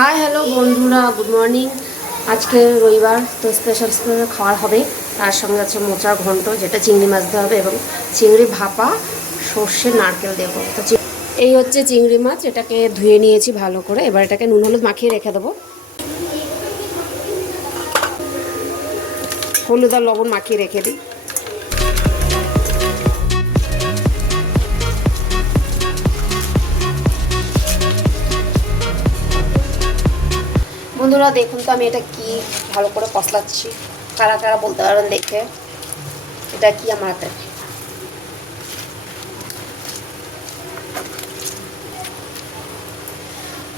Hi hello বন্ধুরা, good morning. আজকে রবিবার, তো স্পেশাল স্পেশাল খাওয়ার হবে। তার সঙ্গে আছে মোচার ঘন্ট, যেটা চিংড়ি মাছ দেওয়া হবে, এবং চিংড়ি ভাপা সর্ষে নারকেল দেবো। তো এই হচ্ছে চিংড়ি মাছ, এটাকে ধুয়ে নিয়েছি ভালো করে। এবার এটাকে নুন হলুদ মাখিয়ে রেখে দেবো। হলুদ আর লবণ মাখিয়ে রেখে দিই। বন্ধুরা দেখুন তো আমি এটা কি ভালো করে কষলাচ্ছি। কারা কারা বলতে পারেন দেখে এটা কি আমার হাতে।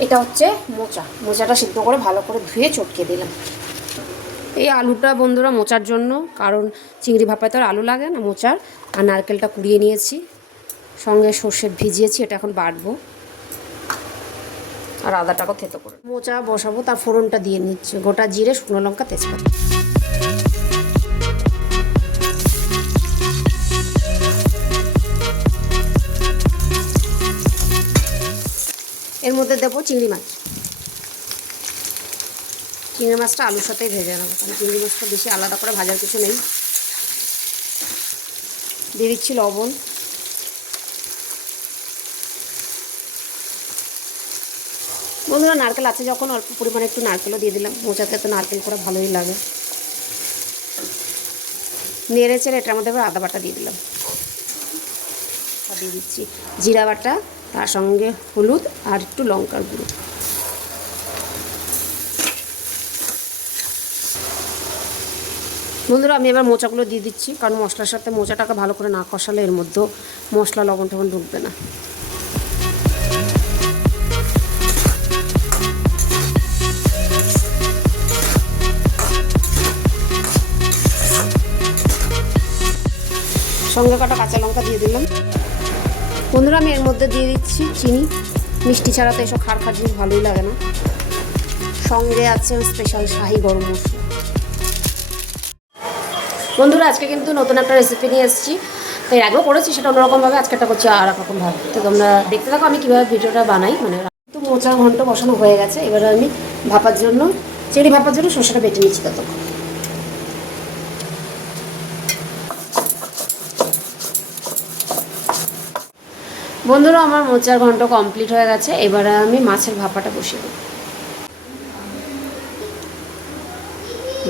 এটা হচ্ছে মোচাটা সিদ্ধ করে ভালো করে ধুয়ে চটকে দিলাম। এই আলুটা বন্ধুরা মোচার জন্য, কারণ চিংড়ি ভাপায় তো আর আলু লাগে না, মোচার। আর নারকেলটা কুড়িয়ে নিয়েছি, সঙ্গে সর্ষে ভিজিয়েছি, এটা এখন বাটবো। আর আদাটাকেও থেতো করে মোচা বসাবো। তার ফোড়নটা দিয়ে নিচ্ছে, গোটা জিরে, শুকনো লঙ্কা, তেজপাতা। এর মধ্যে দেবো চিংড়ি মাছটা আলুর সাথেই ভেজে নেবো, কারণ চিংড়ি মাছটা বেশি আলাদা করে ভাজার কিছু নেই। দিয়ে দিচ্ছি লবণ। বন্ধুরা নারকেল আছে যখন অল্প পরিমাণে একটু নারকেলও দিয়ে দিলাম। মোচাতে তো নারকেল করা ভালোই লাগে। নেড়ে চেড়ে এটার মধ্যে এবার আদা বাটা দিয়ে দিলাম। দিয়ে দিচ্ছি জিরা বাটা, তার সঙ্গে হলুদ আর একটু লঙ্কার গুঁড়ো। বন্ধুরা আমি এবার মোচাগুলো দিয়ে দিচ্ছি, কারণ মশলার সাথে মোচাটাকে ভালো করে না কষালে এর মধ্যেও মশলা লবণ টবণ ঢুকবে না। সঙ্গে কাটা কাঁচা লঙ্কা দিয়ে দিলাম। বন্ধুরা আমি এর মধ্যে দিয়ে দিচ্ছি চিনি। মিষ্টি ছাড়া তো এসব খার জিনিস ভালোই লাগে না। সঙ্গে আছে স্পেশাল শাহি গরম মশলা। বন্ধুরা আজকে কিন্তু নতুন একটা রেসিপি নিয়ে এসেছি। এর আগেও করেছি, সেটা অন্যরকমভাবে, আজকে একটা করছি আর রকমভাবে। তো তোমরা দেখতে থাকো আমি কীভাবে ভিডিওটা বানাই। তো মোচার ঘন্ট বসানো হয়ে গেছে। এবার আমি চিংড়ি ভাপার জন্য সর্ষেটা বেটে নিচ্ছি ততক্ষণ। বন্ধুরা আমার মোচার ঘন্ট কমপ্লিট হয়ে গেছে। এবারে আমি মাছের ভাপাটা বসিয়ে দেব।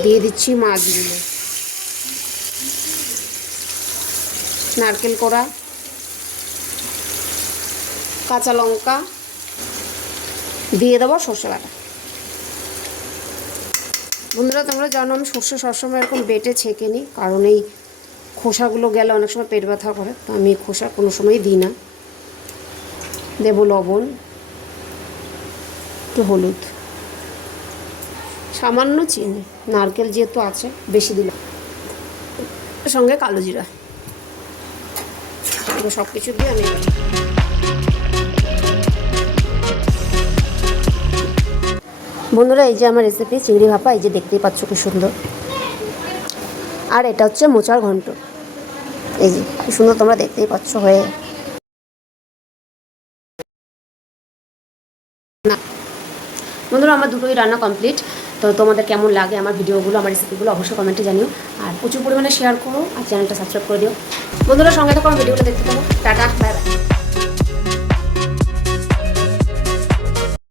দিয়ে দিচ্ছি মাছগুলো, নারকেল কোড়া, কাঁচা লঙ্কা, দিয়ে দেবো সর্ষে বাটা। বন্ধুরা তোমরা জানো আমি সর্ষে সবসময় এরকম বেটে ছেঁকে নিই, কারণ এই খোসাগুলো গেলে অনেক সময় পেট ব্যথা করে। তো আমি খোসা কোনো সময়ই দিই না। দেব লবণ, একটু হলুদ, সামান্য চিনি, নারকেল যেহেতু আছে বেশি দিলাম, সঙ্গে কালো জিরা। সব কিছু দিয়ে আমি বন্ধুরা এই যে আমার রেসিপি চিংড়ি ভাপা, এই যে দেখতেই পাচ্ছ কি সুন্দর। আর এটা হচ্ছে মোচার ঘন্ট, এই যে কি সুন্দর তোমরা দেখতেই পাচ্ছ হয়ে। না বন্ধুরা আমার দুটোই রান্না কমপ্লিট। তো তোমাদের কেমন লাগে আমার ভিডিওগুলো, আমার রেসিপিগুলো অবশ্যই কমেন্টে জানিও। আর প্রচুর পরিমাণে শেয়ার করো, আর চ্যানেলটা সাবস্ক্রাইব করে দিও। বন্ধুরা সঙ্গে থাকো, আমার ভিডিওটা দেখতে থাকো। Tata, bye bye.